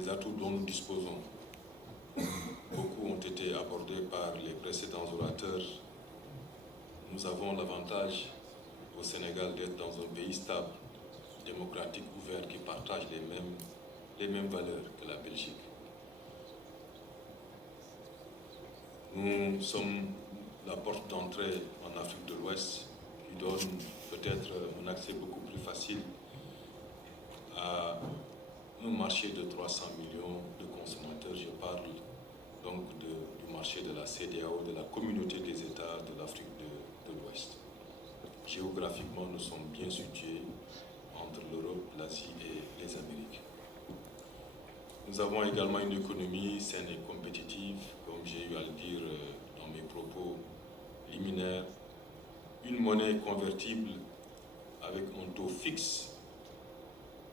les atouts dont nous disposons. Beaucoup ont été abordés par les précédents orateurs. Nous avons l'avantage au Sénégal d'être dans un pays stable, démocratique, ouvert, qui partage les mêmes valeurs que la Belgique. Nous sommes la porte d'entrée en Afrique de l'Ouest qui donne peut-être un accès beaucoup plus facile à un marché de 300 millions de consommateurs. Je parle donc du marché de la CEDEAO, de la communauté des États de l'Afrique de l'Ouest. Géographiquement, nous sommes bien situés entre l'Europe, l'Asie et les Amériques. Nous avons également une économie saine et compétitive, comme j'ai eu à le dire dans mes propos liminaires, une monnaie convertible avec un taux fixe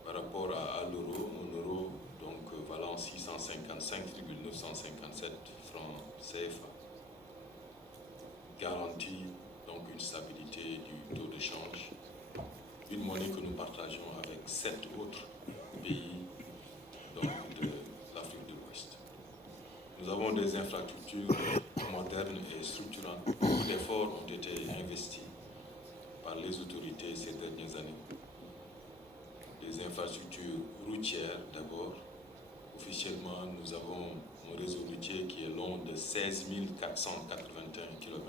par rapport à l'euro, un euro donc valant 655,957 francs CFA, garantit donc une stabilité du taux de change, une monnaie que nous partageons avec 7 autres pays donc, de l'Afrique de l'Ouest. Nous avons des infrastructures modernes et structurantes. Beaucoup d'efforts ont été investis par les autorités ces dernières années. Les infrastructures routières d'abord. Officiellement, nous avons un réseau routier qui est long de 16 481 km,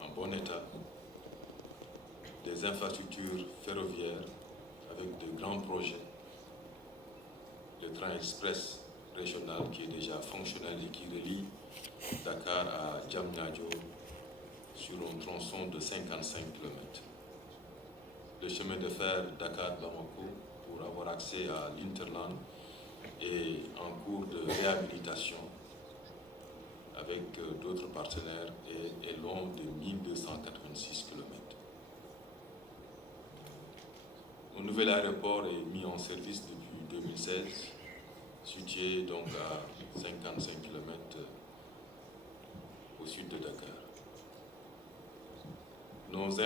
en bon état. Des infrastructures ferroviaires avec de grands projets. Le train express régional qui est déjà fonctionnel et qui relie Dakar à Diamniadio sur un tronçon de 55 km. Le chemin de fer Dakar-Bamako pour avoir accès à l'Interland est en cours de réhabilitation avec d'autres partenaires et est long de 1286 km. Un nouvel aéroport est mis en service depuis 2016, situé donc à 55 km au sud de Dakar. Nos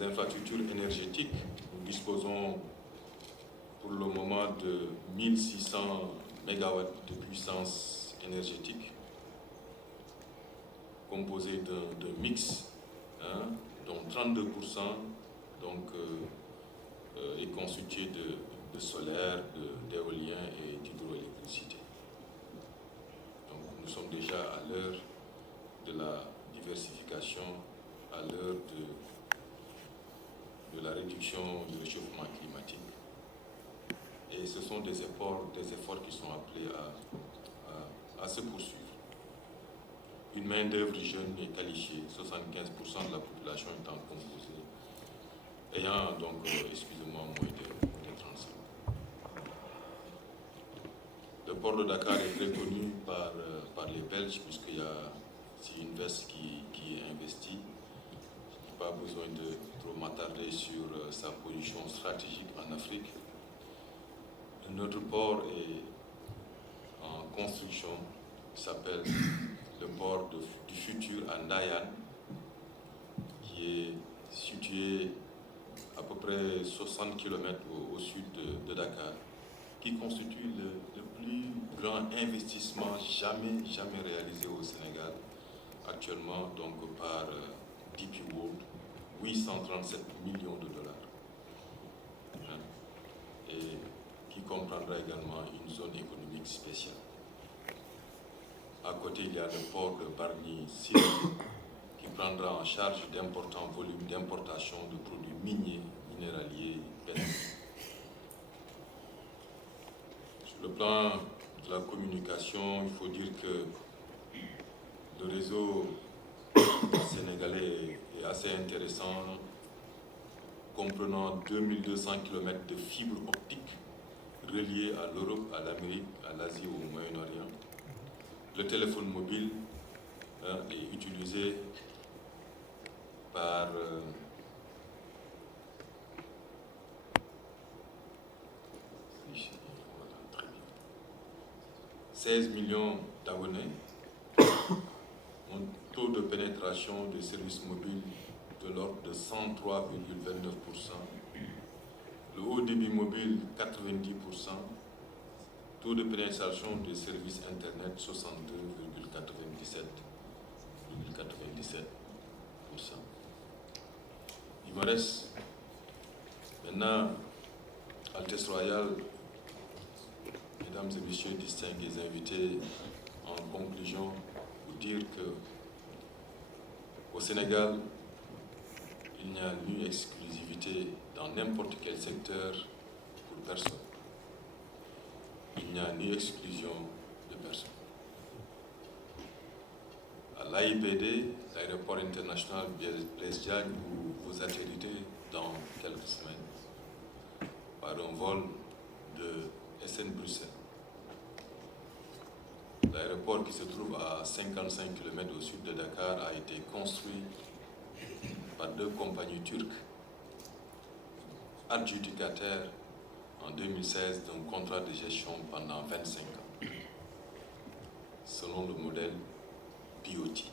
infrastructures énergétiques, nous disposons pour le moment de 1600 MW de puissance énergétique, composé de mix, dont 32% donc, est constitué de solaire, d'éolien et d'hydroélectricité. Donc nous sommes déjà à l'heure de la diversification, à l'heure de la réduction du réchauffement climatique. Et ce sont des efforts qui sont appelés à se poursuivre. Une main-d'œuvre jeune et qualifiée, 75% de la population étant composée, ayant donc, excusez-moi, moins de 35 ans. Le port de Dakar est très connu par les Belges, puisqu'il y a Invest qui est investi. Je n'ai pas besoin de trop m'attarder sur sa position stratégique en Afrique. Notre port est en construction, qui s'appelle le port du futur à Ndayane, qui est situé à peu près 60 km au sud de Dakar, qui constitue le plus grand investissement jamais réalisé au Sénégal, actuellement donc par DP World, 837 millions de dollars. Et qui comprendra également une zone économique spéciale. À côté, il y a le port de Bargny-Siré qui prendra en charge d'importants volumes d'importation de produits miniers, minéraliers et pétroliers. Sur le plan de la communication, il faut dire que le réseau sénégalais est assez intéressant, comprenant 2200 km de fibres optiques reliés à l'Europe, à l'Amérique, à l'Asie ou au Moyen-Orient. Le téléphone mobile est utilisé par 16 millions d'abonnés, un taux de pénétration des services mobiles de l'ordre de 103,29%. Le haut débit mobile 90%, taux de pénétration des services Internet 62,97%. Il me reste maintenant, Altesse Royale, Mesdames et Messieurs distingués invités, en conclusion, vous dire que au Sénégal, il n'y a ni exclusivité dans n'importe quel secteur pour personne. Il n'y a ni exclusion de personne. À l'AIBD, l'aéroport international Blaise Diagne, où vous atterrirez dans quelques semaines par un vol de SN Bruxelles. L'aéroport qui se trouve à 55 km au sud de Dakar a été construit par 2 compagnies turques, adjudicataires en 2016 d'un contrat de gestion pendant 25 ans, selon le modèle BOT.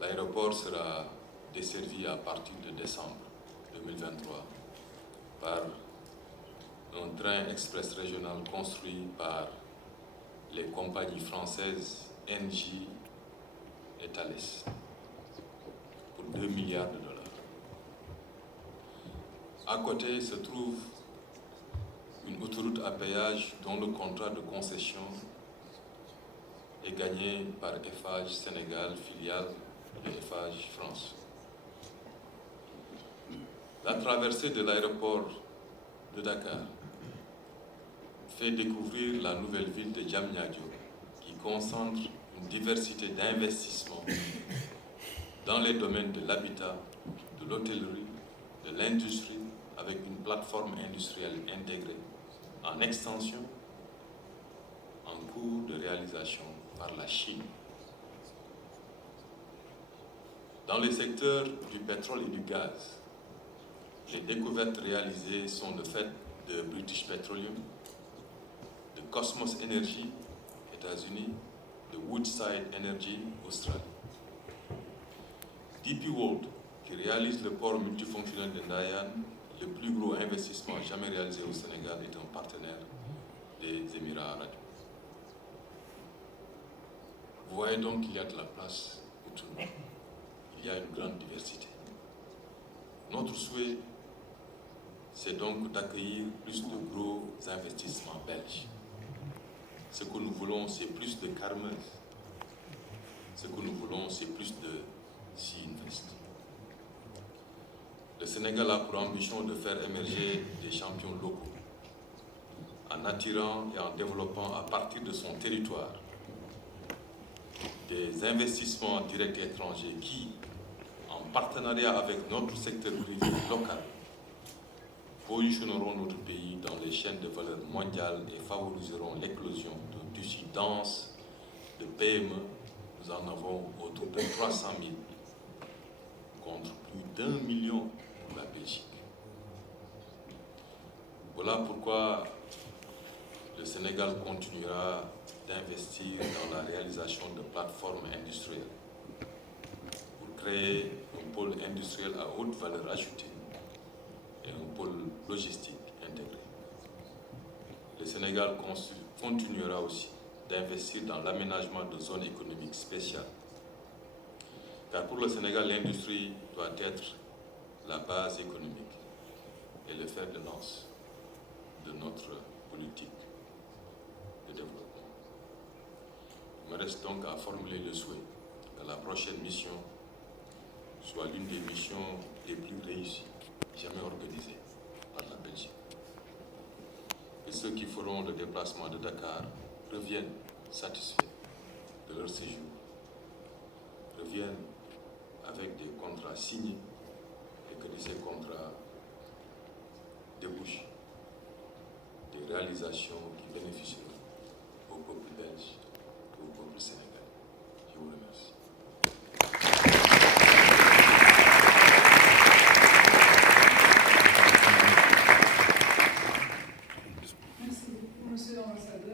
L'aéroport sera desservi à partir de décembre 2023 par un train express régional construit par les compagnies françaises NJ et Thales pour 2 milliards de dollars. À côté se trouve une autoroute à péage dont le contrat de concession est gagné par Eiffage Sénégal, filiale de Eiffage France. La traversée de l'aéroport de Dakar fait découvrir la nouvelle ville de Diamniadio, qui concentre une diversité d'investissements dans les domaines de l'habitat, de l'hôtellerie, de l'industrie, avec une plateforme industrielle intégrée en extension, en cours de réalisation par la Chine. Dans les secteurs du pétrole et du gaz, les découvertes réalisées sont le fait de British Petroleum, de Cosmos Energy, États-Unis, de Woodside Energy, Australie. DP World, qui réalise le port multifonctionnel de Ndayane, le plus gros investissement jamais réalisé au Sénégal, est un partenaire des Émirats arabes. Vous voyez donc qu'il y a de la place pour tout le monde. Il y a une grande diversité. Notre souhait, c'est donc d'accueillir plus de gros investissements belges. Ce que nous voulons, c'est plus de Carmeuse. Ce que nous voulons, c'est plus de Sinvest. Le Sénégal a pour ambition de faire émerger des champions locaux en attirant et en développant à partir de son territoire des investissements directs étrangers qui, en partenariat avec notre secteur privé local, positionneront notre pays dans les chaînes de valeur mondiales et favoriseront l'éclosion de tissus denses de PME. Nous en avons autour de 300 000 contre plus d'1 million pour la Belgique. Voilà pourquoi le Sénégal continuera d'investir dans la réalisation de plateformes industrielles pour créer un pôle industriel à haute valeur ajoutée et un pôle logistique intégré. Le Sénégal continuera aussi d'investir dans l'aménagement de zones économiques spéciales. Car pour le Sénégal, l'industrie doit être la base économique et le fer de lance de notre politique de développement. Il me reste donc à formuler le souhait que la prochaine mission soit l'une des missions les plus réussies jamais organisées par la Belgique. Et ceux qui feront le déplacement de Dakar reviennent satisfaits de leur séjour, reviennent avec des contrats signés et que de ces contrats débouchent des réalisations qui bénéficieront au peuple belge